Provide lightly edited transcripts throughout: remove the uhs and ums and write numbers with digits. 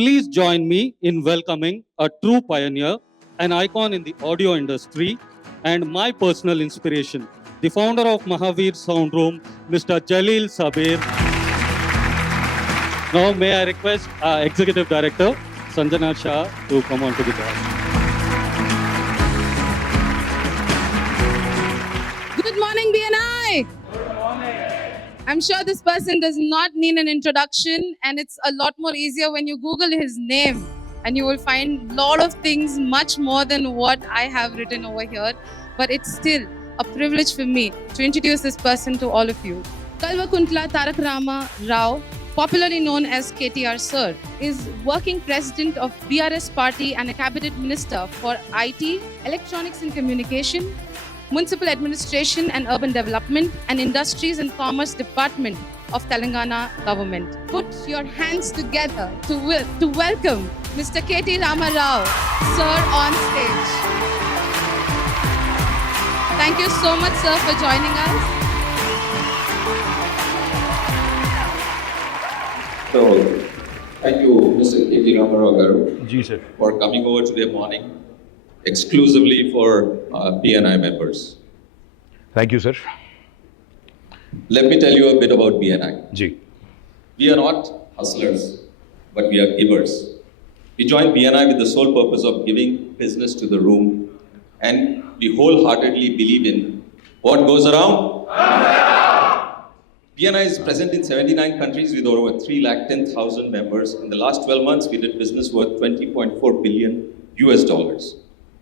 Please join me in welcoming a true pioneer, an icon in the audio industry, and my personal inspiration, the founder of Mahavir Sound Room, Mr. Jalil Sabir. Now, may I request our Executive Director, Sanjana Shah, to come on to the dais. Good morning, BNI. I'm sure this person does not need an introduction, and it's a lot more easier when you Google his name, and you will find a lot of things much more than what I have written over here. But it's still a privilege for me to introduce this person to all of you. Kalvakuntla Tarak Rama Rao, popularly known as Ktr Sir, is working president of BRS party and a cabinet minister for IT, electronics and communication, Municipal Administration and Urban Development, and Industries and Commerce Department of Telangana Government. Put your hands together to welcome Mr. Ktr Rama Rao, Sir, on stage. Thank you so much, sir, for joining us. So, thank you, Mr. Ktr Rama Rao Garu, Ji, sir. for coming over today morning exclusively for BNI members. Thank you, sir. Let me tell you a bit about BNI. Ji. We are not hustlers, but we are givers. We joined BNI with the sole purpose of giving business to the room, and we wholeheartedly believe in what goes around. BNI is present in 79 countries with over 310,000 members. In the last 12 months, we did business worth $20.4 billion US.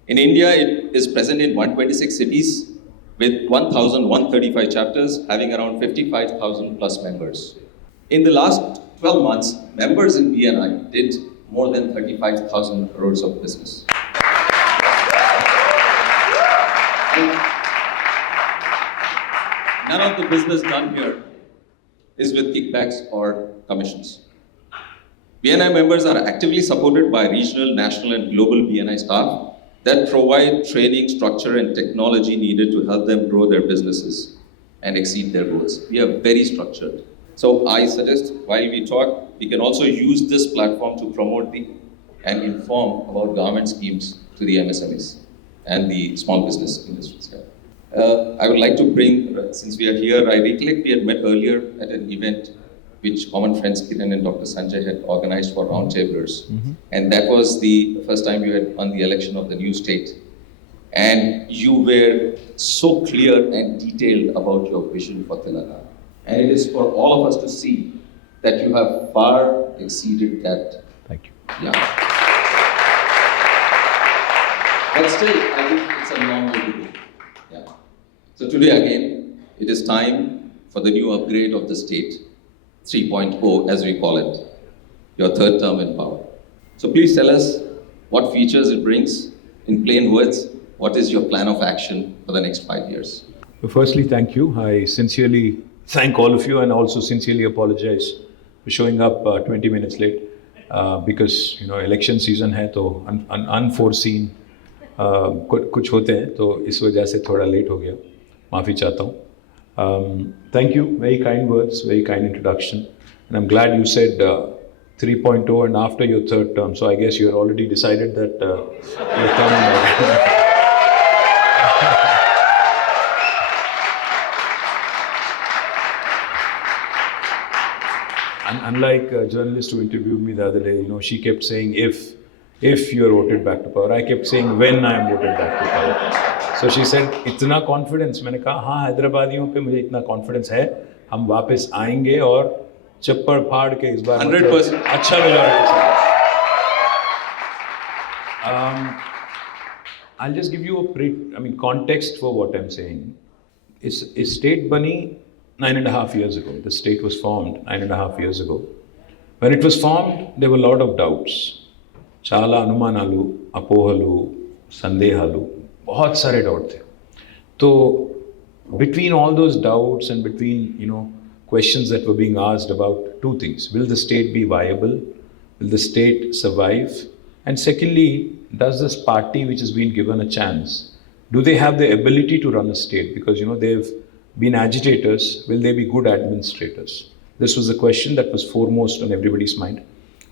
In India, it is present in 126 cities with 1,135 chapters, having around 55,000 plus members. In the last 12 months, members in BNI did more than 35,000 crores of business. None of the business done here is with kickbacks or commissions. BNI members are actively supported by regional, national, and global BNI staff that provide training, structure, and technology needed to help them grow their businesses and exceed their goals. We are very structured. So I suggest while we talk, we can also use this platform to promote and inform about government schemes to the MSMEs and the small business industries here. I would like to bring, since we are here, I recollect we had met earlier at an event which common friends Kiran and Dr. Sanjay had organized for roundtablers. Mm-hmm. And that was the first time you had won the election of the new state. And you were so clear and detailed about your vision for Telangana. And it is for all of us to see that you have far exceeded that. Thank you. Yeah. But still, I think it's a long way to go. Yeah. So today again, it is time for the new upgrade of the state. 3.0 as we call it, your third term in power. So please tell us what features it brings. In plain words, what is your plan of action for the next 5 years? So firstly, thank you. I sincerely thank all of you and also sincerely apologize for showing up 20 minutes late because election season है तो unforeseen कुछ होते हैं तो इस वजह से थोड़ा लेट हो गया, माफ़ी चाहता हूँ. Thank you, very kind words, very kind introduction. And I'm glad you said 3.0 and after your third term. So I guess you're already decided that you're coming back. And unlike a journalist who interviewed me the other day, she kept saying if you're voted back to power. I kept saying when I am voted back to power. So she said, इतना confidence. मैंने कहा हाँ, हैदराबादियों पे मुझे इतना confidence है, हम वापस आएंगे और चप्पड़ फाड़ के इस बार 100% अच्छा majority. I'll just give you a context for what I'm saying. Is state bani 9.5 years ago. The state was formed 9.5 years ago. When it was formed, there were a lot of doubts. Chala anumanalu, apohalu, sandehalu. बहुत सारे doubt थे. तो between all those doubts and between questions that were being asked about two things: will the state be viable, will the state survive, and secondly, does this party which has been given a chance, do they have the ability to run a state? Because they've been agitators, will they be good administrators? This was the question that was foremost on everybody's mind.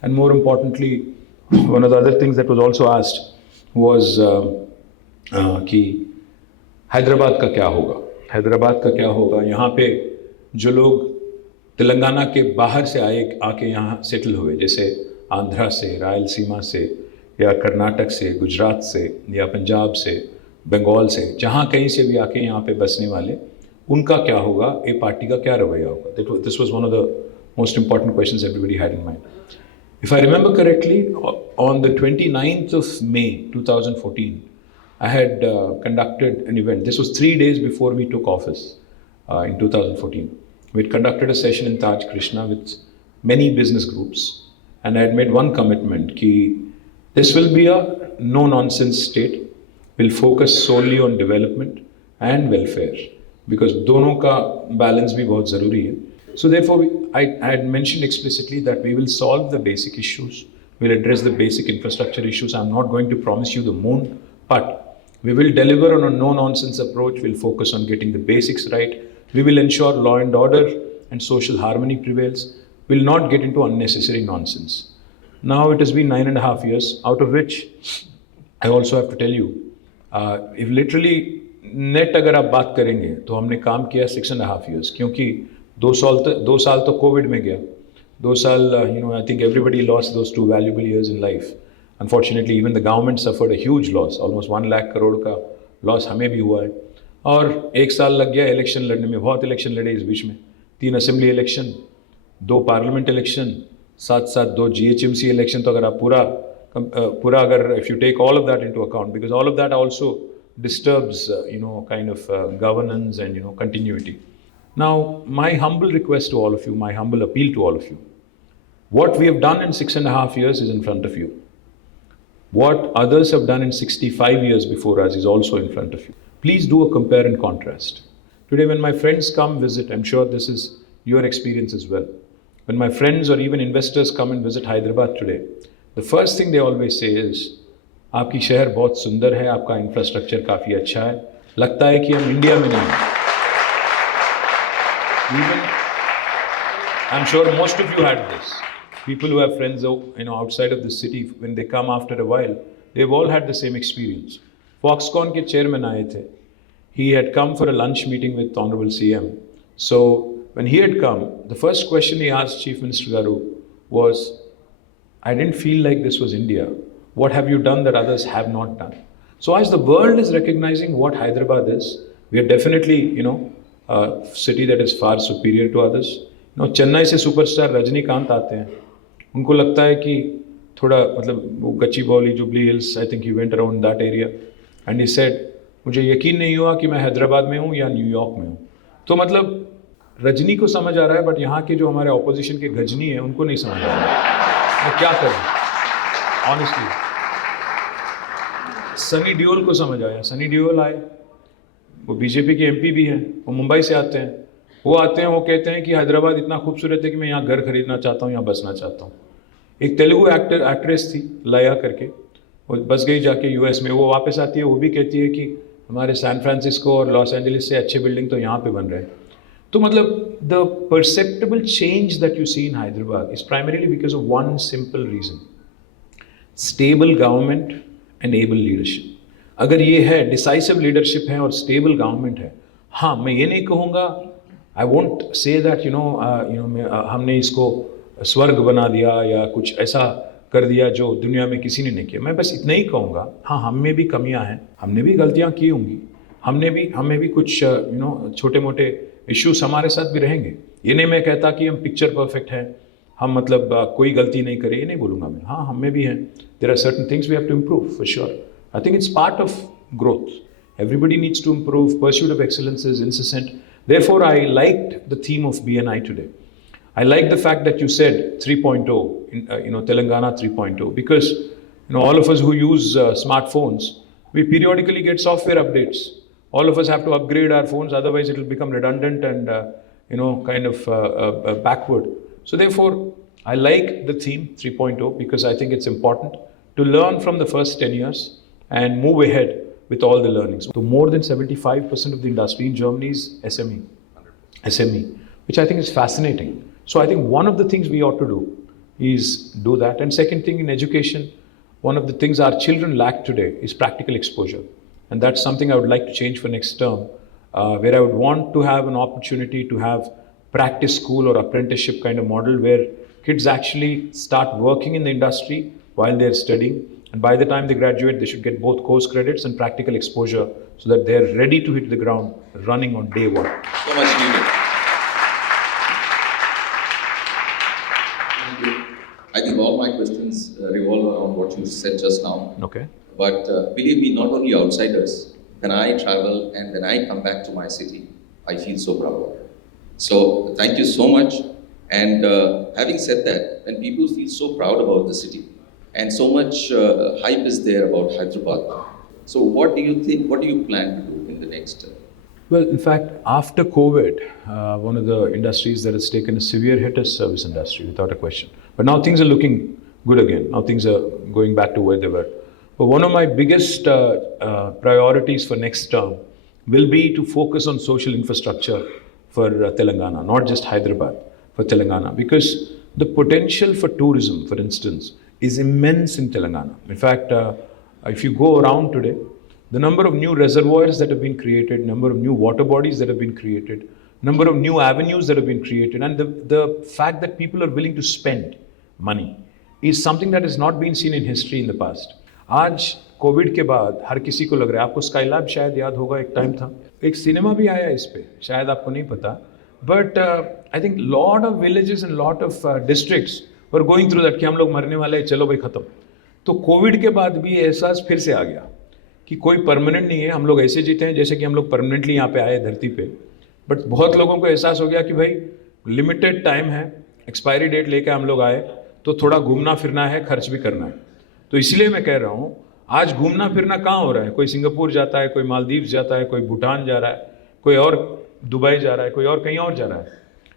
And more importantly, one of the other things that was also asked was कि हैदराबाद का क्या होगा, हैदराबाद का क्या होगा, यहाँ पे जो लोग तेलंगाना के बाहर से आके यहाँ सेटल हुए, जैसे आंध्रा से, रायलसीमा से, या कर्नाटक से, गुजरात से, या पंजाब से, बंगाल से, जहाँ कहीं से भी आके यहाँ पे बसने वाले, उनका क्या होगा, ये पार्टी का क्या रवैया होगा. This was one of the most important questions everybody had in mind. If I remember correctly, on the 29th of May 2014, I had conducted an event. This was 3 days before we took office in 2014. We had conducted a session in Taj Krishna with many business groups, and I had made one commitment कि this will be a no-nonsense state. We'll focus solely on development and welfare because दोनों का balance भी बहुत ज़रूरी है. So therefore, I had mentioned explicitly that we will solve the basic issues. We'll address the basic infrastructure issues. I'm not going to promise you the moon, but we will deliver on a no-nonsense approach. We'll focus on getting the basics right. We will ensure law and order and social harmony prevails. We'll not get into unnecessary nonsense. Now it has been 9.5 years, out of which I also have to tell you, if literally net अगर आप बात करेंगे तो हमने काम किया 6.5 years, क्योंकि 2 साल तो कोविड में गया. 2 साल, I think everybody lost those 2 valuable years in life. Unfortunately, even the government suffered a huge loss, almost 1 lakh crore का loss हमें भी हुआ है. और 1 साल लग गया इलेक्शन लड़ने में, बहुत इलेक्शन लड़े इस बीच में. 3 असेंबली इलेक्शन, 2 पार्लियामेंट इलेक्शन, साथ 2 GHMC इलेक्शन. तो अगर आप पूरा अगर if you take all of that into account, because all of that also disturbs kind of governance and continuity. Now, my humble request to all of you, my humble appeal to all of you, what we have done in 6.5 years is in front of you. What others have done in 65 years before us is also in front of you. Please do a compare and contrast. Today, when my friends come visit, I'm sure this is your experience as well. When my friends or even investors come and visit Hyderabad today, the first thing they always say is, आपकी शहर बहुत सुंदर है, आपका infrastructure काफ़ी अच्छा है, लगता है कि हम इंडिया में नहीं हैं. Even, I'm sure most of you had this. People who have friends, outside of the city, when they come after a while, they've all had the same experience. Foxconn के chairman आए थे. He had come for a lunch meeting with Honorable CM. So when he had come, the first question he asked Chief Minister Garu was, I didn't feel like this was India. What have you done that others have not done? So as the world is recognizing what Hyderabad is, we are definitely, a city that is far superior to others. Chennai से superstar Rajinikanth आते हैं, उनको लगता है कि थोड़ा मतलब वो Gachibowli, jubilee hills, I think he went around that area and he said मुझे यकीन नहीं हुआ कि मैं हैदराबाद में हूँ या न्यूयॉर्क में हूँ. तो मतलब रजनी को समझ आ रहा है, बट यहाँ के जो हमारे ऑपोजिशन के गजनी हैं उनको नहीं समझ आ रहा है. मैं क्या करूँ ऑनेस्टली. सनी देओल को समझ आया. सनी देओल आए, वो बीजेपी के एमपी भी हैं, वो मुंबई से आते हैं. वो कहते हैं कि हैदराबाद इतना खूबसूरत है कि मैं यहाँ घर खरीदना चाहता हूँ, यहाँ बसना चाहता हूँ. एक तेलुगु एक्ट्रेस थी लया करके, वो बस गई जाके यूएस में. वो वापस आती है, वो भी कहती है कि हमारे सैन फ्रांसिस्को और लॉस एंजलिस से अच्छे बिल्डिंग तो यहाँ पे बन रहे हैं. तो मतलब the perceptible change that you see in Hyderabad is primarily because of one simple reason, stable government and able leadership. अगर ये है, डिसाइसिव लीडरशिप है और स्टेबल गवर्नमेंट है, हाँ मैं ये नहीं कहूँगा, आई वोंट से दैट हमने इसको स्वर्ग बना दिया या कुछ ऐसा कर दिया जो दुनिया में किसी ने नहीं किया. मैं बस इतना ही कहूँगा, हाँ हम में भी कमियाँ हैं, हमने भी गलतियाँ की होंगी, हमें भी कुछ छोटे मोटे इश्यूज हमारे साथ भी रहेंगे. ये नहीं मैं कहता कि हम पिक्चर परफेक्ट हैं, हम मतलब कोई गलती नहीं करें, ये नहीं बोलूँगा मैं. हाँ हम में भी हैं. There are certain things we have to improve for sure. I think it's part of growth. Everybody needs to improve. Pursuit of excellence is incessant. Therefore, I liked the theme of BNI today. I like the fact that you said 3.0, Telangana 3.0, because all of us who use smartphones, we periodically get software updates. All of us have to upgrade our phones, otherwise it will become redundant and kind of backward. So therefore, I like the theme 3.0 because I think it's important to learn from the first 10 years and move ahead with all the learnings. So more than 75% of the industry in Germany is SME, which I think is fascinating. So I think one of the things we ought to do is do that. And second thing, in education, one of the things our children lack today is practical exposure. And that's something I would like to change for next term, where I would want to have an opportunity to have practice school or apprenticeship kind of model where kids actually start working in the industry while they're studying. And by the time they graduate, they should get both course credits and practical exposure so that they're ready to hit the ground running on day one. So much needed. I think all my questions revolve around what you said just now. Okay. But believe me, not only outsiders, when I travel and when I come back to my city, I feel so proud. So thank you so much. And having said that, when people feel so proud about the city and so much hype is there about Hyderabad, so what do you think, what do you plan to do in the next? Well, in fact, after COVID, one of the industries that has taken a severe hit is service industry, without a question. But now things are looking good again. Now things are going back to where they were. But one of my biggest priorities for next term will be to focus on social infrastructure for Telangana, not just Hyderabad, for Telangana. Because the potential for tourism, for instance, is immense in Telangana. In fact, if you go around today, the number of new reservoirs that have been created, number of new water bodies that have been created, number of new avenues that have been created, and the fact that people are willing to spend money is something that has not been seen in history in the past. आज Covid के बाद हर किसी को लग रहा है, आपको Skylab शायद याद होगा, एक टाइम था, एक सिनेमा भी आया इस पे, शायद आपको नहीं पता, but I think lot of villages and lot of districts were going through that कि हम लोग मरने वाले हैं, चलो भाई खत्म. तो कोविड के बाद भी एहसास फिर से आ गया कि कोई परमानेंट नहीं है, हम लोग ऐसे जीते हैं जैसे कि हम लोग परमानेंटली यहाँ पे आए धरती पे. बट बहुत लोगों को एहसास हो गया कि भाई लिमिटेड टाइम है, एक्सपायरी डेट लेकर हम लोग आए, तो थोड़ा घूमना फिरना है, खर्च भी करना है. तो इसलिए मैं कह रहा हूँ, आज घूमना फिरना कहाँ हो रहा है? कोई सिंगापुर जाता है, कोई मालदीव्स जाता है, कोई भूटान जा रहा है, कोई और दुबई जा रहा है, कोई और कहीं और जा रहा है.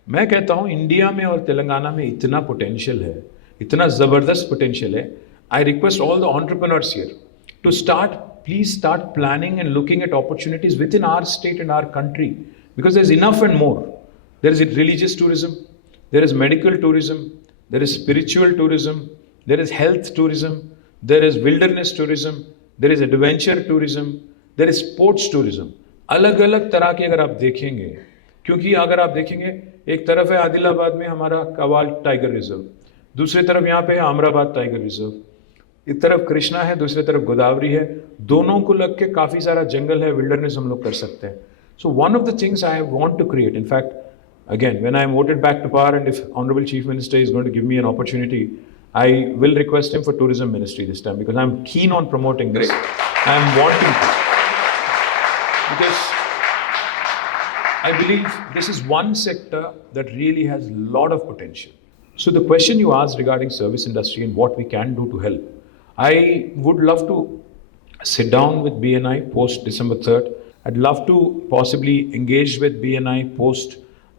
मैं कहता हूँ इंडिया में और तेलंगाना में इतना पोटेंशियल है, इतना ज़बरदस्त पोटेंशियल है. I request all the entrepreneurs here to start, please start planning and looking at opportunities within our state and our country, because there's enough and more. There is religious tourism, there is medical tourism, there is spiritual tourism, there is health tourism, there is wilderness tourism, there is adventure tourism, there is sports tourism. अलग अलग तरह के अगर आप देखेंगे, क्योंकि अगर आप देखेंगे एक तरफ है आदिलाबाद में हमारा कवाल टाइगर रिजर्व, दूसरी तरफ यहाँ पे है अमराबाद टाइगर रिजर्व, एक तरफ कृष्णा है, दूसरी तरफ गोदावरी है, दोनों को लग के काफ़ी सारा जंगल है, विल्डरनेस हम लोग कर सकते हैं. So one of the things I want to create, in fact again, when I am voted back to power and if Honorable Chief Minister is going to give me an opportunity, I will request him for Tourism Ministry this time, because I am keen on promoting this. I am wanting to. Because I believe this is one sector that really has a lot of potential. So the question you asked regarding service industry and what we can do to help, I would love to sit down with BNI post December 3rd. I'd love to possibly engage with BNI post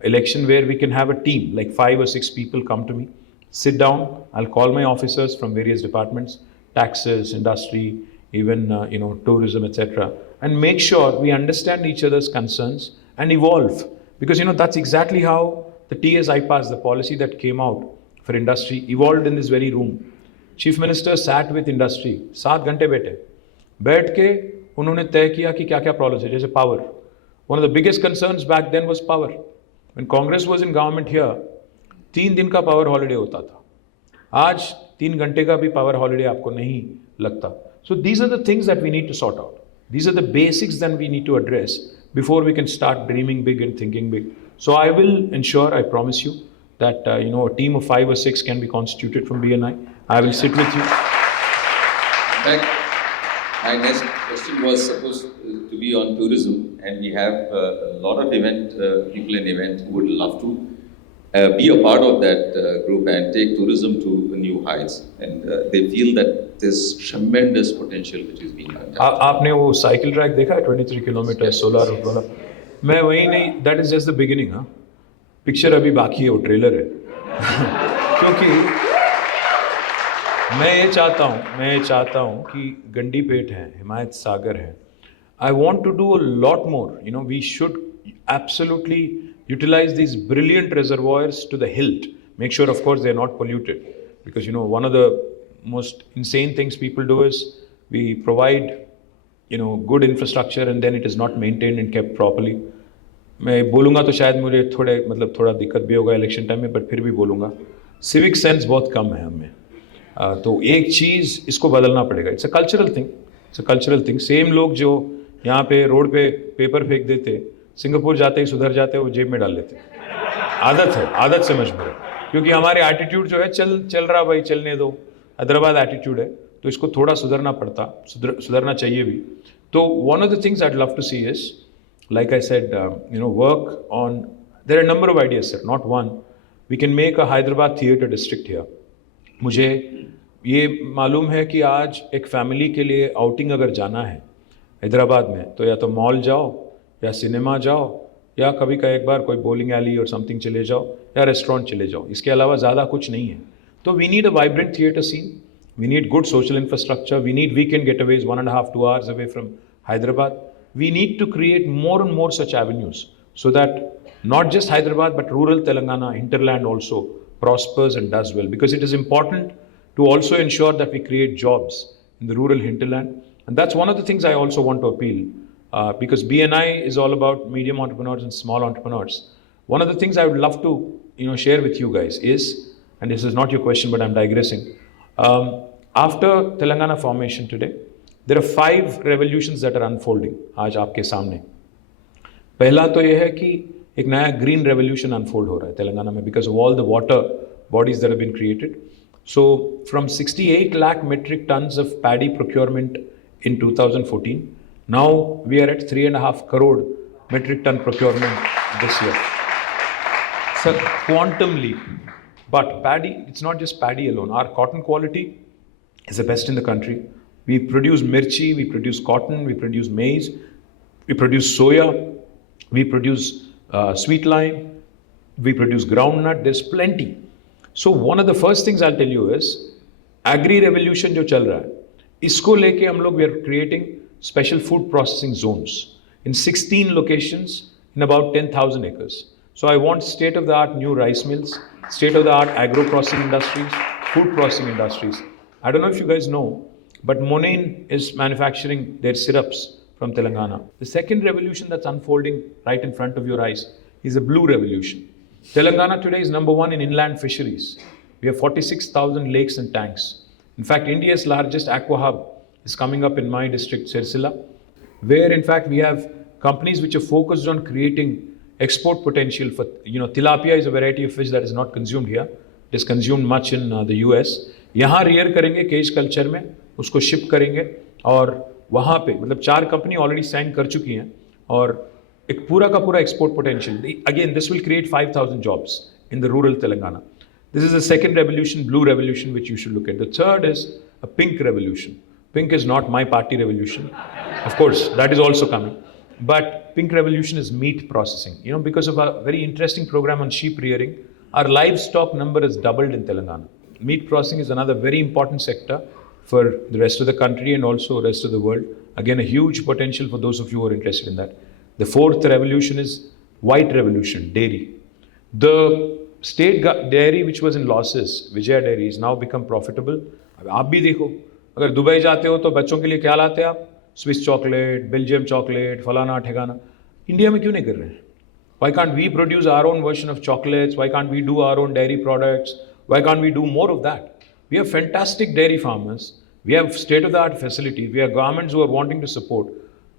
election, where we can have a team, like 5 or 6 people come to me, sit down, I'll call my officers from various departments, taxes, industry, even tourism, etc., and make sure we understand each other's concerns and evolve. Because that's exactly how the TS IPAS, the policy that came out for industry, evolved in this very room. Chief Minister sat with industry, 7 घंटे बैठ के उन्होंने तय किया कि क्या क्या problems है. जैसे power, one of the biggest concerns back then was power. When Congress was in government here, 3 दिन का पावर हॉलीडे होता था. आज 3 घंटे का भी पावर हॉलीडे आपको नहीं लगता. So these are the things that we need to sort out. These are the basics that we need to address before we can start dreaming big and thinking big. So I will ensure, I promise you, that a team of 5 or 6 can be constituted from BNI. I will sit with you. In fact, my next question was supposed to be on tourism, and we have a lot of people in event who would love to be a part of that group and take tourism to new heights. And they feel that there's tremendous potential which is being untapped. आपने वो cycle track देखा है 23 kilometre 16 road वाला? मैं वही नहीं, that is just the beginning. हाँ, picture अभी बाकी है, वो ट्रेलर है. क्योंकि मैं ये चाहता हूँ कि गंडी पेट है, हिमायत सागर है. I want to do a lot more. We should absolutely utilize these brilliant reservoirs to the hilt. Make sure, of course, they are not polluted. because one of the most insane things people do is we provide good infrastructure and then it is not maintained and kept properly. मैं बोलूँगा तो शायद मुझे थोड़ा दिक्कत भी होगा election time में, बट फिर भी बोलूँगा सिविक सेंस बहुत कम है हमें. तो एक चीज़ इसको बदलना पड़ेगा. It's a cultural thing. Same लोग जो यहाँ पे रोड पे पेपर फेंक देते, सिंगापुर जाते ही सुधर जाते, वो जेब में डाल लेते. आदत से मजबूर है, क्योंकि हमारे एटीट्यूड जो है चल रहा भाई, चलने दो, हैदराबाद एटीट्यूड है, तो इसको थोड़ा सुधरना चाहिए भी. तो one of the things I'd love to see is, like I said, work on, there are a number of ideas, sir, not one. We can make a Hyderabad theatre district here. मुझे ये मालूम है कि आज एक family के लिए outing अगर जाना है हैदराबाद में, तो या तो मॉल जाओ या सिनेमा जाओ या कभी का एक बार कोई बॉलिंग एली और समथिंग चले जाओ या रेस्टोरेंट चले जाओ. इसके अलावा ज़्यादा कुछ नहीं है. तो we need a vibrant theatre scene, we need good social infrastructure, we need weekend getaways 1.5-2 hours away from Hyderabad. We need to create more and more such avenues so that not just Hyderabad but rural Telangana, hinterland also prospers and does well, because it is important to also ensure that we create jobs in the rural hinterland. And that's one of the things I also want to appeal, because BNI is all about medium entrepreneurs and small entrepreneurs. One of the things I would love to share with you guys is, and this is not your question but I'm digressing, after Telangana formation today, there are 5 revolutions that are unfolding आज आपके सामने. पहला तो ये है कि एक नया ग्रीन रेवोल्यूशन अनफोल्ड हो रहा है तेलंगाना में, because of all the water bodies that have been created. So from 68 lakh metric tons of paddy procurement in 2014, now we are at 3.5 crore metric ton procurement this year. Sir, quantum leap. But paddy, it's not just paddy alone. Our cotton quality is the best in the country. We produce mirchi, we produce cotton, we produce maize, we produce soya, we produce sweet lime, we produce groundnut. There's plenty. So one of the first things I'll tell you is agri revolution जो चल रहा है, इसको लेके हम लोग we are creating special food processing zones in 16 locations in about 10,000 acres. So I want state of the art new rice mills, state of the art agro processing industries, food processing industries. I don't know if you guys know, but Monain is manufacturing their syrups from Telangana. The second revolution that's unfolding right in front of your eyes is a blue revolution. Telangana today is number 1 in inland fisheries. We have 46,000 lakes and tanks. In fact, India's largest aqua hub is coming up in my district, Sirsila, where in fact we have companies which are focused on creating export potential for, tilapia is a variety of fish that is not consumed here. It is consumed much in the US. यहाँ rear करेंगे cage culture में, उसको ship करेंगे और वहाँ पे 4 company already sign कर चुकी हैं और एक पूरा का पूरा export potential. Again this will create 5,000 jobs in the rural Telangana. This is the second revolution, blue revolution, which you should look at. The third is a pink revolution. Pink is not my party revolution. Of course, that is also coming. But pink revolution is meat processing. Because of a very interesting program on sheep rearing, our livestock number has doubled in Telangana. Meat processing is another very important sector for the rest of the country and also the rest of the world. Again, a huge potential for those of you who are interested in that. The fourth revolution is white revolution, dairy. The state dairy which was in losses, Vijaya Dairy, is now become profitable. अब आप भी देखो, अगर Dubai जाते हो तो बच्चों के लिए क्या लाते हैं आप? स्विस चॉकलेट, बेल्जियम चॉकलेट, फलाना ठिकाना. इंडिया में क्यों नहीं कर रहे हैं? Why can't we produce our own version of chocolates? Why can't we do our own dairy products? Why can't we do more of that? We have fantastic dairy farmers. We have state-of-the-art facilities. We have governments who are wanting to support.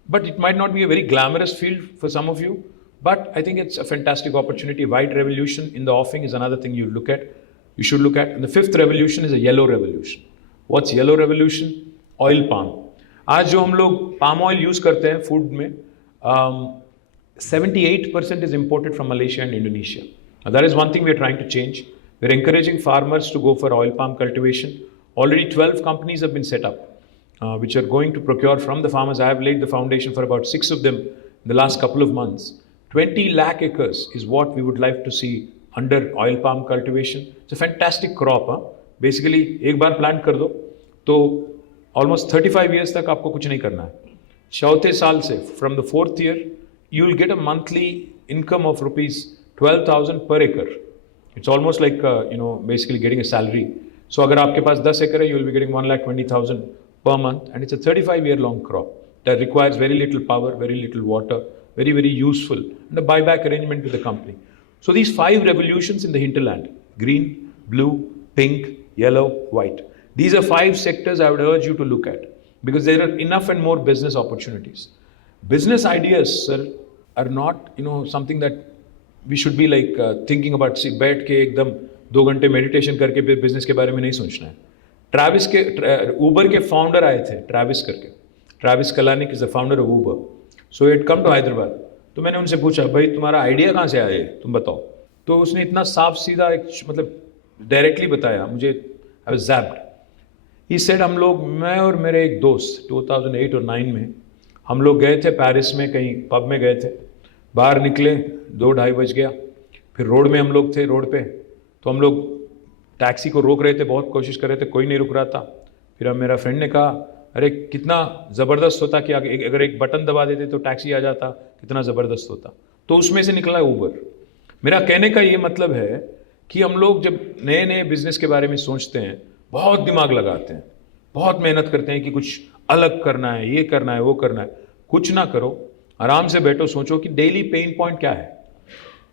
But it might not be a very glamorous field for some of you. But I think it's a fantastic opportunity. White revolution in the offing is another thing you should look at. And the fifth revolution is a yellow revolution. What's yellow revolution? Oil palm. आज जो हम लोग palm oil use करते हैं food में, 78% is imported from Malaysia and Indonesia. Now that is one thing we are trying to change. We're encouraging farmers to go for oil palm cultivation. Already 12 companies have been set up, which are going to procure from the farmers. I have laid the foundation for about 6 of them in the last couple of months. 20 lakh acres is what we would like to see under oil palm cultivation. It's a fantastic crop. Basically, एक बार plant कर दो, तो almost 35 years तक आपको कुछ नहीं करना है. चौथे साल से, from the 4th year, you will get a monthly income of rupees 12,000 per acre. It's almost like, basically getting a salary. So अगर आपके पास 10 एकड़ है, you will be getting 1,20,000 per month, and it's a 35-year long crop that requires very little power, very little water, very, very useful, and a buyback arrangement with the company. So these 5 revolutions in the hinterland: green, blue, pink, yellow, white. These are 5 sectors I would urge you to look at because there are enough and more business opportunities. Business ideas, sir, are not, something that we should be like thinking about. See, बैठ के एकदम 2 घंटे meditation करके फिर business के बारे में नहीं सोचना है. ट्रैविस के ऊबर के फाउंडर आए थे, ट्रैविस करके. Travis Kalanick is the founder of Uber. So it come to Hyderabad. तो मैंने उनसे पूछा, भाई तुम्हारा आइडिया कहाँ से आया है, तुम बताओ. तो उसने इतना साफ सीधा मतलब डायरेक्टली बताया मुझे. I was ज़ैप्ड. ही सेड, हम लोग, मैं और मेरे एक दोस्त 2008 और 9 में हम लोग गए थे पेरिस में, कहीं पब में गए थे. बाहर निकले 2-2:30 बज गया. फिर रोड में हम लोग थे, रोड पे. तो हम लोग टैक्सी को रोक रहे थे, बहुत कोशिश कर रहे थे, कोई नहीं रुक रहा था. फिर अब मेरा फ्रेंड ने कहा, अरे कितना ज़बरदस्त होता कि अगर एक बटन दबा देते तो टैक्सी आ जाता, कितना ज़बरदस्त होता. तो उसमें से निकला ऊबर. मेरा कहने का ये मतलब है कि हम लोग जब नए नए बिजनेस के बारे में सोचते हैं, बहुत दिमाग लगाते हैं, बहुत मेहनत करते हैं कि कुछ अलग करना है, ये करना है, वो करना है. कुछ ना करो, आराम से बैठो, सोचो कि डेली पेन पॉइंट क्या है,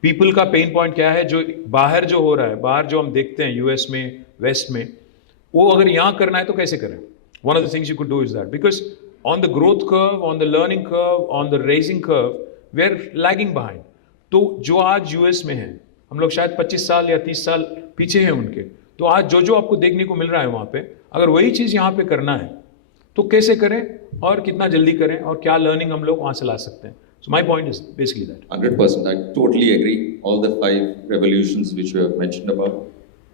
पीपल का पेन पॉइंट क्या है. जो बाहर जो हो रहा है, बाहर जो हम देखते हैं यूएस में, वेस्ट में, वो अगर यहाँ करना है तो कैसे करें. One of the things you could do is that, because on the growth curve, on the learning curve, on the raising curve, we are lagging behind. तो जो आज यूएस में है, हम लोग शायद 25 साल या 30 साल पीछे हैं उनके. तो आज जो जो आपको देखने को मिल रहा है वहाँ पे, अगर वही चीज़ यहाँ पे करना है तो कैसे करें और कितना जल्दी करें और क्या लर्निंग हम लोग वहाँ से ला सकते हैं. So my point is basically that. 100%. I totally agree. All the 5 revolutions which you have mentioned about.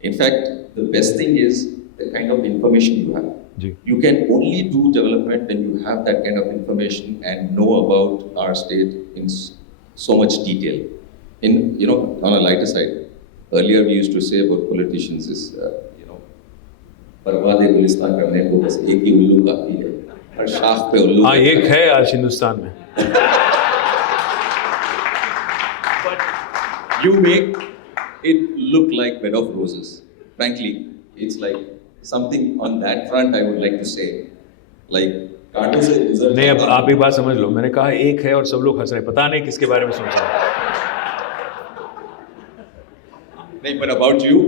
In fact, the best thing is the kind of information you have. Ji. You can only do development when you have that kind of information and know about our state in so much detail. On a lighter side, earlier we used to say about politicians is, बर्बाद गुलिस्तान करने को बस एक ही उल्लू काफी है. हर शाख पे उल्लू. हाँ, एक है आज हिंदुस्तान में. You make it look like bed of roses. Frankly, it's like something on that front I would like to say. Like, नहीं, अब आप एक बात समझ लो, मैंने कहा एक है और सब लोग हंस रहे हैं, पता नहीं किसके बारे में सोच रहे हैं. नहीं, but about you,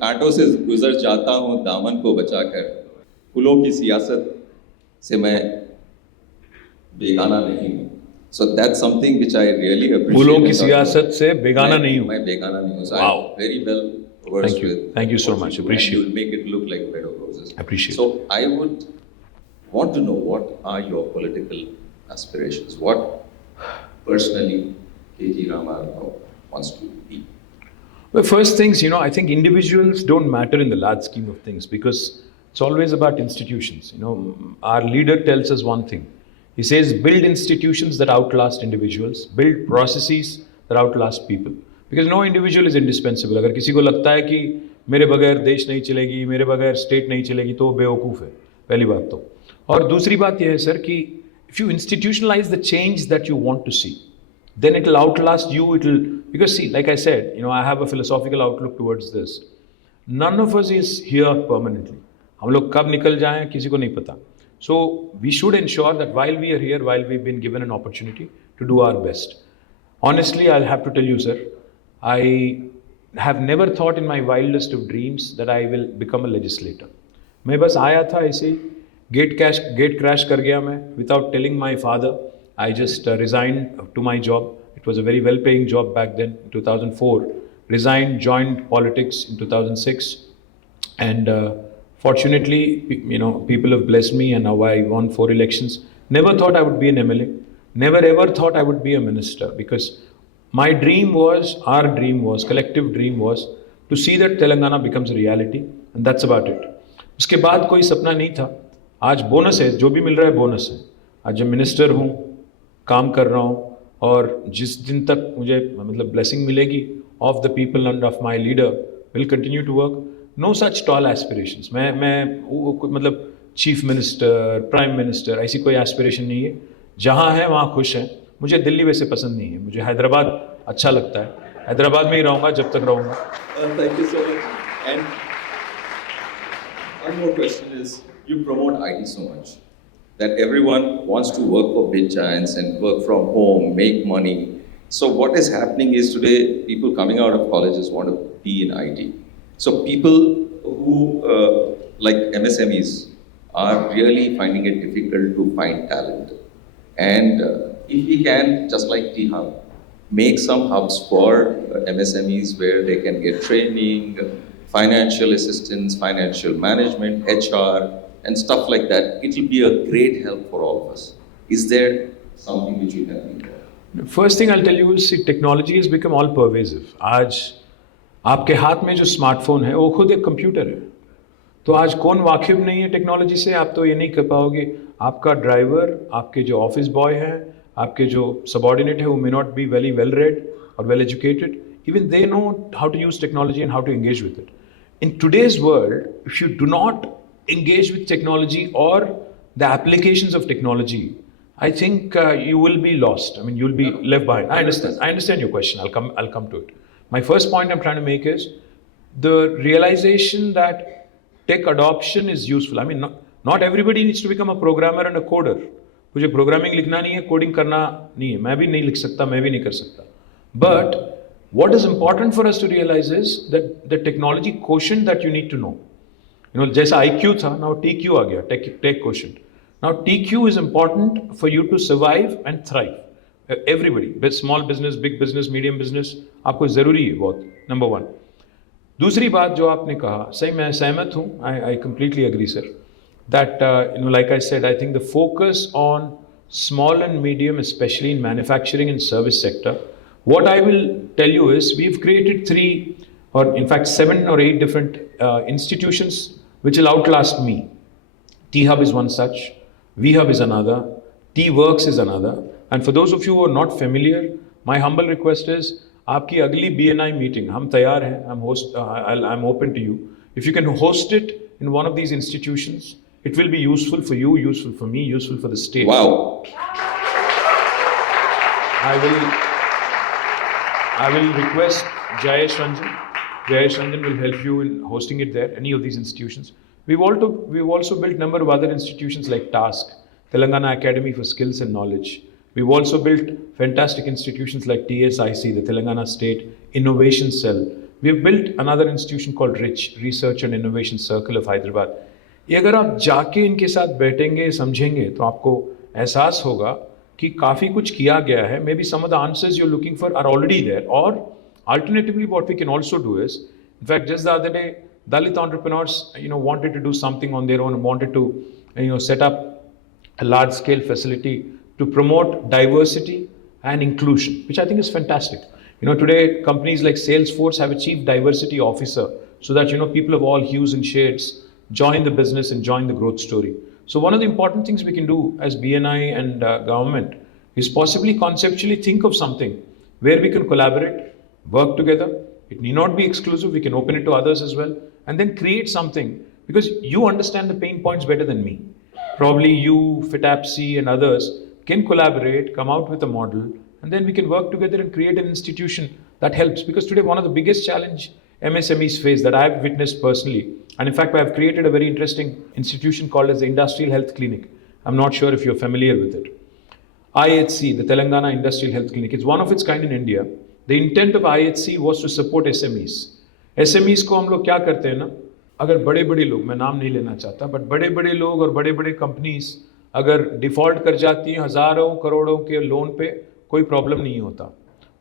कांटों से गुजर जाता हूँ दामन को बचाकर. फूलों की सियासत से मैं बेगाना नहीं हूँ. So that's something which I really appreciate. फूलों की सियासत से बेगाना नहीं हूँ. मैं बेगाना नहीं हूँ. So Wow. I'm very well versed with. Thank you so much. Appreciate. You'll make it look like bed of roses. Appreciate. So I would want to know, what are your political aspirations? What personally KG Ramarao wants to be? Well, first things, I think individuals don't matter in the large scheme of things because it's always about institutions. Our leader tells us one thing. He says, build institutions that outlast individuals, build processes that outlast people. Because no individual is indispensable. अगर किसी को लगता है कि मेरे बगैर देश नहीं चलेगी, मेरे बगैर स्टेट नहीं चलेगी, तो बेवकूफ़ है, पहली बात तो. और दूसरी बात यह है सर कि if you institutionalize the change that you want to see, then it will outlast you. Because see, like I said, I have a philosophical outlook towards this. None of us is here permanently. हम लोग कब निकल जाएं किसी को नहीं पता. So we should ensure that while we are here, while we've been given an opportunity to do our best. Honestly, I'll have to tell you, sir, I have never thought in my wildest of dreams that I will become a legislator. मैं बस आया था ऐसे ही, gate crash कर गया मैं, without telling my father. I just resigned to my job. It was a very well-paying job back then, in 2004. Resigned, joined politics in 2006, and fortunately, people have blessed me, and now I won 4 elections. Never thought I would be an MLA. Never ever thought I would be a minister, because my dream was, our dream was, collective dream was to see that Telangana becomes a reality, and that's about it. उसके बाद कोई सपना नहीं था. आज bonus है, जो भी मिल रहा है बोनस है. आज जब मिनिस्टर हूँ, काम कर रहा हूँ, और जिस दिन तक मुझे ब्लेसिंग मिलेगी of the people and of my leader, will continue to work. No such tall aspirations. मैं चीफ मिनिस्टर, प्राइम मिनिस्टर, ऐसी कोई एस्पिरेशन नहीं है. जहाँ है वहाँ खुश है. मुझे दिल्ली वैसे पसंद नहीं है, मुझे हैदराबाद अच्छा लगता है. हैदराबाद में ही रहूँगा जब तक रहूँगा. Thank you so much. And One more question is, you promote IT so much that everyone wants to work for big giants and work from home, make money. So what is happening is today, people coming out of colleges want to be in IT. So people who, like MSMEs, are really finding it difficult to find talent. And if we can, just like T-Hub, make some hubs for MSMEs where they can get training, financial assistance, financial management, HR, and stuff like that, it will be a great help for all of us. Is there something which you can think of? First thing I'll tell you is, see, technology has become all pervasive. आज आपके हाथ में जो smartphone है वो खुद एक computer है. तो आज कौन वाकिफ नहीं है टेक्नोलॉजी से, आप तो ये नहीं कर पाओगे. आपका ड्राइवर, आपके जो ऑफिस बॉय हैं, आपके जो सबऑर्डिनेट है, वो may not be very well read और well educated. Even they know how to use technology and how to engage with it. In today's world, if you do not engage with technology or the applications of technology, I think you will be lost. I mean, you'll be left behind. I understand your question. I'll come to it. My first point I'm trying to make is the realization that tech adoption is useful. I mean, not everybody needs to become a programmer and a coder. मुझे programming लिखना नहीं है, coding करना नहीं है. मैं भी नहीं लिख सकता, मैं भी नहीं कर सकता. But what is important for us to realize is that the technology quotient that you need to know. You know, जैसा IQ था, now TQ आ गया, tech quotient. Now TQ is important for you to survive and thrive. Everybody, small business, big business, medium business, आपको ज़रूरी है बहुत. Number one. दूसरी बात जो आपने कहा, सही मैं सहमत हूँ. I completely agree, sir. That like I said, I think the focus on small and medium, especially in manufacturing and service sector. What I will tell you is, we've created 3 or in fact 7 or 8 different institutions which will outlast me. T-Hub is one such, V-Hub is another, T-Works is another. And for those of you who are not familiar, my humble request is, आपकी अगली BNI meeting, हम तैयार हैं, I'm open to you. If you can host it in one of these institutions, it will be useful for you, useful for me, useful for the state. Wow. I will request Jayesh Ranjan. Jayesh Ranjan will help you in hosting it there, any of these institutions. We've also built a number of other institutions like TASK, Telangana Academy for Skills and Knowledge. We've also built fantastic institutions like TSIC, the Telangana State Innovation Cell. We've built another institution called RICH, Research and Innovation Circle of Hyderabad. ये अगर आप जाके इनके साथ बैठेंगे, समझेंगे, तो आपको एहसास होगा कि काफ़ी कुछ किया गया है. Maybe some of the answers you're looking for are already there. Or alternatively, what we can also do is, in fact, just the other day, Dalit entrepreneurs, wanted to do something on their own, wanted to, set up a large-scale facility to promote diversity and inclusion, which I think is fantastic. Today companies like Salesforce have a chief diversity officer, so that people of all hues and shades join the business and join the growth story. So one of the important things we can do as BNI and government is possibly conceptually think of something where we can collaborate, work together. It need not be exclusive. We can open it to others as well, and then create something, because you understand the pain points better than me. Probably you, FITAPC and others can collaborate, come out with a model, and then we can work together and create an institution that helps. Because today, one of the biggest challenge MSMEs face that I've witnessed personally, and in fact, I've created a very interesting institution called as the Industrial Health Clinic. I'm not sure if you're familiar with it. IHC, the Telangana Industrial Health Clinic, it's one of its kind in India. The intent of IHC was to support SMEs. SMEs को हम लोग क्या करते हैं ना, अगर बड़े-बड़े लोग, मैं नाम नहीं लेना चाहता, बट बड़े-बड़े लोग और बड़े-बड़े कंपनीज अगर डिफॉल्ट कर जाती हैं हज़ारों करोड़ों के लोन पे, कोई प्रॉब्लम नहीं होता.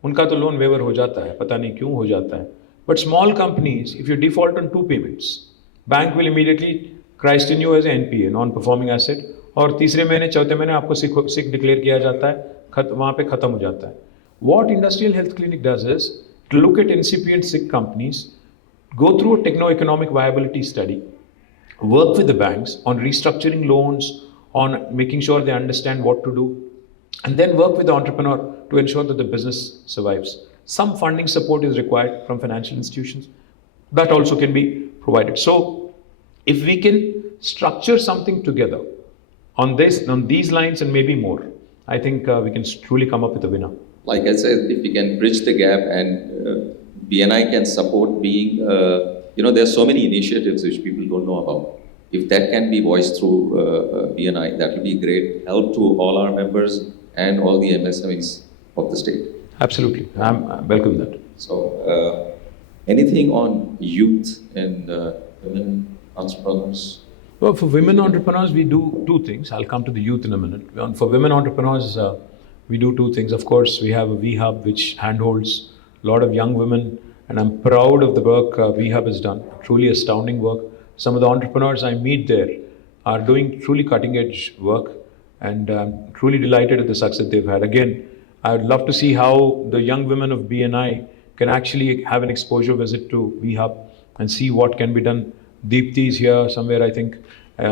उनका तो लोन वेवर हो जाता है, पता नहीं क्यों हो जाता है. But small companies, if you default on 2 payments, bank will immediately christen you as an NPA, non-performing asset, और तीसरे महीने, चौथे महीने आपको सिक डिक्लेयर किया जाता है, वहाँ पे ख़त्म हो जाता है. What Industrial Health Clinic does is to look at incipient sick companies, go through a techno-economic viability study, work with the banks on restructuring loans, on making sure they understand what to do, and then work with the entrepreneur to ensure that the business survives. Some funding support is required from financial institutions. That also can be provided. So if we can structure something together on these lines and maybe more, I think we can truly come up with a winner. Like I said, if we can bridge the gap and BNI can support being, there are so many initiatives which people don't know about. If that can be voiced through BNI, that will be great help to all our members and all the MSMEs of the state. Absolutely, I welcome that. So, anything on youth and women entrepreneurs? Well, for women entrepreneurs, we do two things. I'll come to the youth in a minute. For women entrepreneurs, we do two things. Of course, we have a V-Hub which handholds a lot of young women, and I'm proud of the work V-Hub has done. Truly astounding work. Some of the entrepreneurs I meet there are doing truly cutting-edge work, and I'm truly delighted at the success they've had. Again, I would love to see how the young women of BNI can actually have an exposure visit to V-Hub and see what can be done. Deepthi is here somewhere, I think.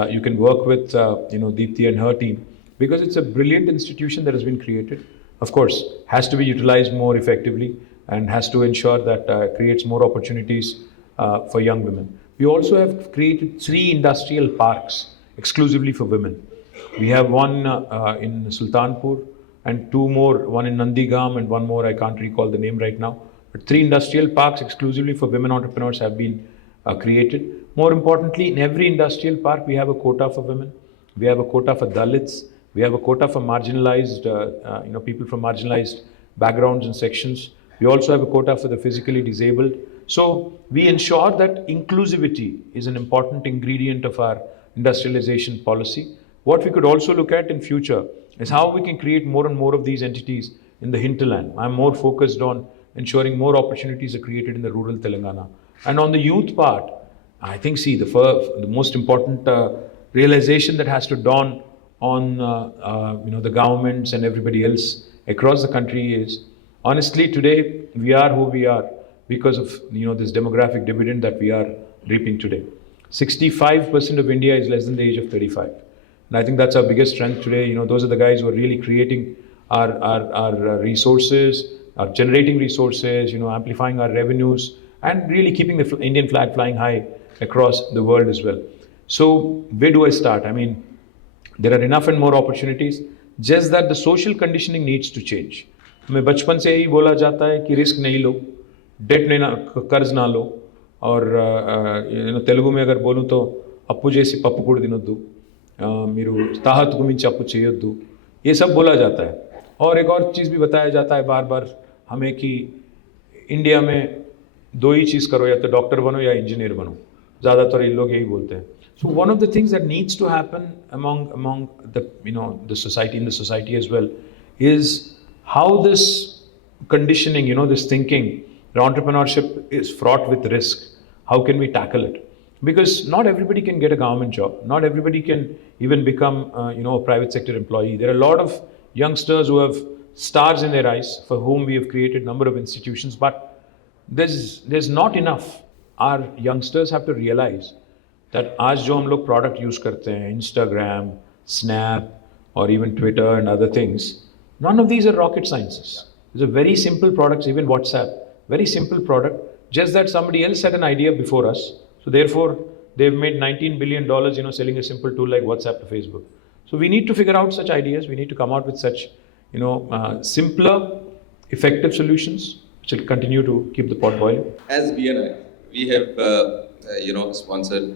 You can work with Deepthi and her team, because it's a brilliant institution that has been created. Of course, has to be utilized more effectively and has to ensure that creates more opportunities for young women. We also have created 3 industrial parks exclusively for women. We have one in Sultanpur and 2 more, one in Nandigam and one more, I can't recall the name right now. But 3 industrial parks exclusively for women entrepreneurs have been created. More importantly, in every industrial park, we have a quota for women. We have a quota for Dalits. We have a quota for marginalized, people from marginalized backgrounds and sections. We also have a quota for the physically disabled. So we ensure that inclusivity is an important ingredient of our industrialization policy. What we could also look at in future is how we can create more and more of these entities in the hinterland. I'm more focused on ensuring more opportunities are created in the rural Telangana. And on the youth part, I think, the most important realization that has to dawn on the governments and everybody else across the country is, honestly, today we are who we are because of this demographic dividend that we are reaping today. 65% of India is less than the age of 35, and I think that's our biggest strength today. Those are the guys who are really creating our resources, are generating resources, amplifying our revenues, and really keeping the Indian flag flying high across the world as well. So where do I start? I mean, there are enough and more opportunities, just that the social conditioning needs to change. हमें बचपन से ही बोला जाता है कि risk नहीं लो, date नहीं ना, कर्ज ना लो, और तेलुगु में अगर बोलूँ तो अप्पू చేసి పప్పు కూడా తినొద్దు, మీరు తాహతుకు మించి అప్పు చేయొద్దు, ये सब बोला जाता है. और एक और चीज़ भी बताया जाता है बार बार हमें कि इंडिया में 2 ही चीज़ करो, या तो डॉक्टर बनो या इंजीनियर बनो. ज़्यादातर ये लोग यही बोलते हैं. So one of the things that needs to happen among the society, in the society as well, is how this conditioning, this thinking, the entrepreneurship is fraught with risk. How can we tackle it? Because not everybody can get a government job. Not everybody can even become a private sector employee. There are a lot of youngsters who have stars in their eyes, for whom we have created a number of institutions, but there's not enough. Our youngsters have to realize that आज जो हम लोग product use करते हैं, Instagram, Snap, or even Twitter and other things, none of these are rocket sciences. These are very simple products, even WhatsApp, very simple product, just that somebody else had an idea before us. So therefore, they've made $19 billion, selling a simple tool like WhatsApp to Facebook. So we need to figure out such ideas. We need to come out with such, simpler, effective solutions, which will continue to keep the pot boiling. As BNI, we have, sponsored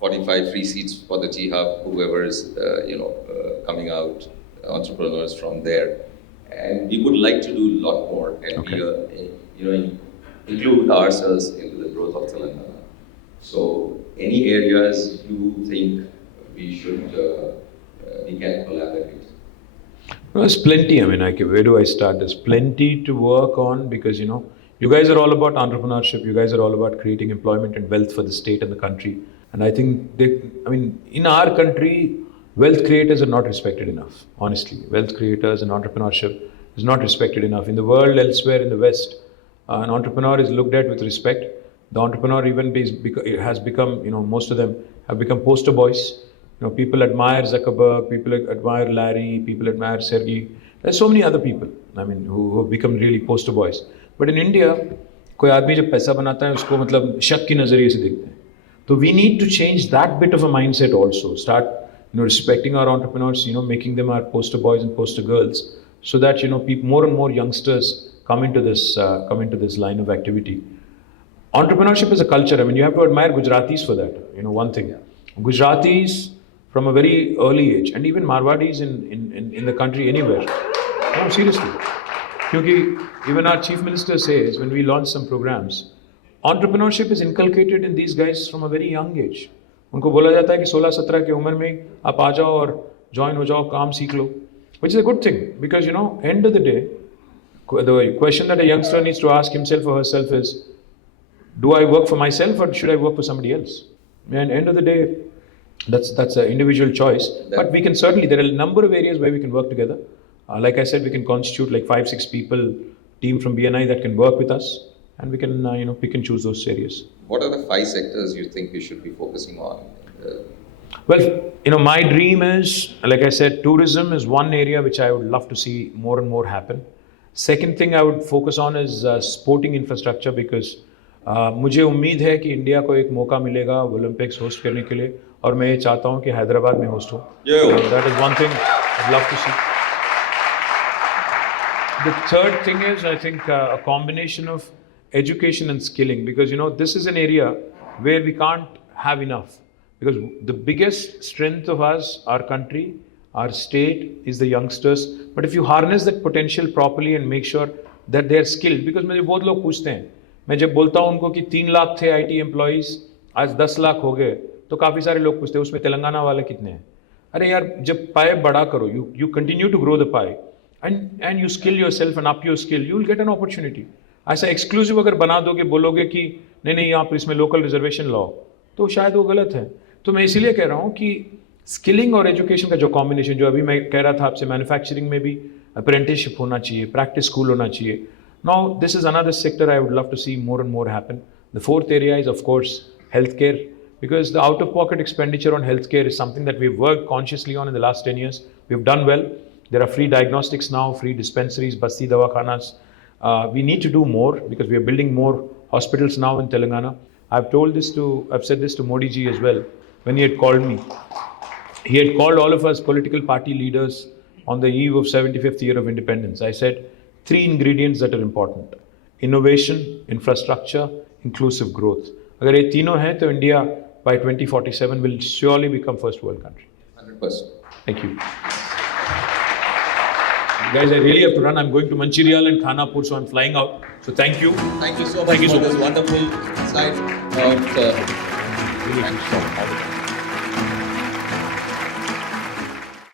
45 free seats for the G-Hub, whoever is, coming out, entrepreneurs from there. And we would like to do a lot more and, include ourselves into the growth of Telangana. So, any areas you think we can collaborate? Well, there's plenty. I mean, where do I start? There's plenty to work on because, you guys are all about entrepreneurship. You guys are all about creating employment and wealth for the state and the country. And I think, in our country, wealth creators are not respected enough, honestly. Wealth creators and entrepreneurship is not respected enough. In the world, elsewhere in the West, an entrepreneur is looked at with respect. The entrepreneur even has become, most of them have become poster boys. People admire Zuckerberg, people admire Larry, people admire Sergey. There's so many other people, who have become really poster boys. But in India, कोई आदमी जब पैसा बनाता है उसको मतलब शक की नज़रिए से देखते हैं. So we need to change that bit of a mindset also. Start, respecting our entrepreneurs, making them our poster boys and poster girls, so that more and more youngsters come into this line of activity. Entrepreneurship is a culture. You have to admire Gujaratis for that. One thing. Gujaratis from a very early age, and even Marwadis in the country anywhere. No, seriously. Because even our chief minister says when we launch some programs, entrepreneurship is inculcated in these guys from a very young age. उनको बोला जाता है कि 16-17 की उम्र में आप आ जाओ और ज्वाइन हो जाओ, काम सीख लो, which is a good thing because end of the day, the question that a youngster needs to ask himself or herself is, do I work for myself or should I work for somebody else? And end of the day, that's an individual choice. But we can certainly, there are a number of areas where we can work together. Like I said, we can constitute like 5-6 people, team from BNI that can work with us, and we can pick and choose those areas. What are the 5 sectors you think we should be focusing on? Well, my dream is, like I said, tourism is one area which I would love to see more and more happen. Second thing I would focus on is sporting infrastructure because मुझे उम्मीद है कि India को एक मौका मिलेगा Olympics host करने के लिए और मैं ये चाहता हूँ कि हैदराबाद में होस्ट हो. That is one thing I'd love to see. The third thing is, I think, a combination of education and skilling because, this is an area where we can't have enough because the biggest strength of us, our country, our state is the youngsters. But if you harness that potential properly and make sure that they are skilled, because मुझे बहुत लोग पूछते हैं, मैं जब बोलता हूँ उनको कि 3 लाख थे IT एम्प्लॉइज आज 10 लाख हो गए तो काफ़ी सारे लोग पूछते हैं उसमें तेलंगाना वाले कितने हैं. अरे यार जब पाए बड़ा करो, you continue to grow the pie and you skill yourself and up your skill, you will get an opportunity. ऐसा एक्सक्लूसिव अगर बना दोगे, बोलोगे कि नहीं यहाँ पर इसमें लोकल रिजर्वेशन लाओ, तो शायद वो गलत है. तो मैं इसीलिए कह रहा हूँ कि स्किलिंग और एजुकेशन का जो कॉम्बिनेशन, जो अभी मैं कह रहा था आपसे, मैन्युफैक्चरिंग में भी अप्रेंटिसशिप होना चाहिए, प्रैक्टिस स्कूल होना चाहिए. Now, this is another sector I would love to see more and more happen. The fourth area is, of course, healthcare, because the out-of-pocket expenditure on healthcare is something that we've worked consciously on in the last 10 years. We've done well. There are free diagnostics now, free dispensaries, basti dawakhanas. We need to do more because we are building more hospitals now in Telangana. I've said this to Modi ji as well when he had called me. He had called all of us political party leaders on the eve of 75th year of independence. I said, 3 ingredients that are important: innovation, infrastructure, inclusive growth. अगर ये तीनों हैं तो India by 2047 will surely become first world country. 100%. Thank you. Guys, I really have to run. I'm going to Mancherial and Khanapur, so I'm flying out. So thank you. Thank you so much for this wonderful insight. Really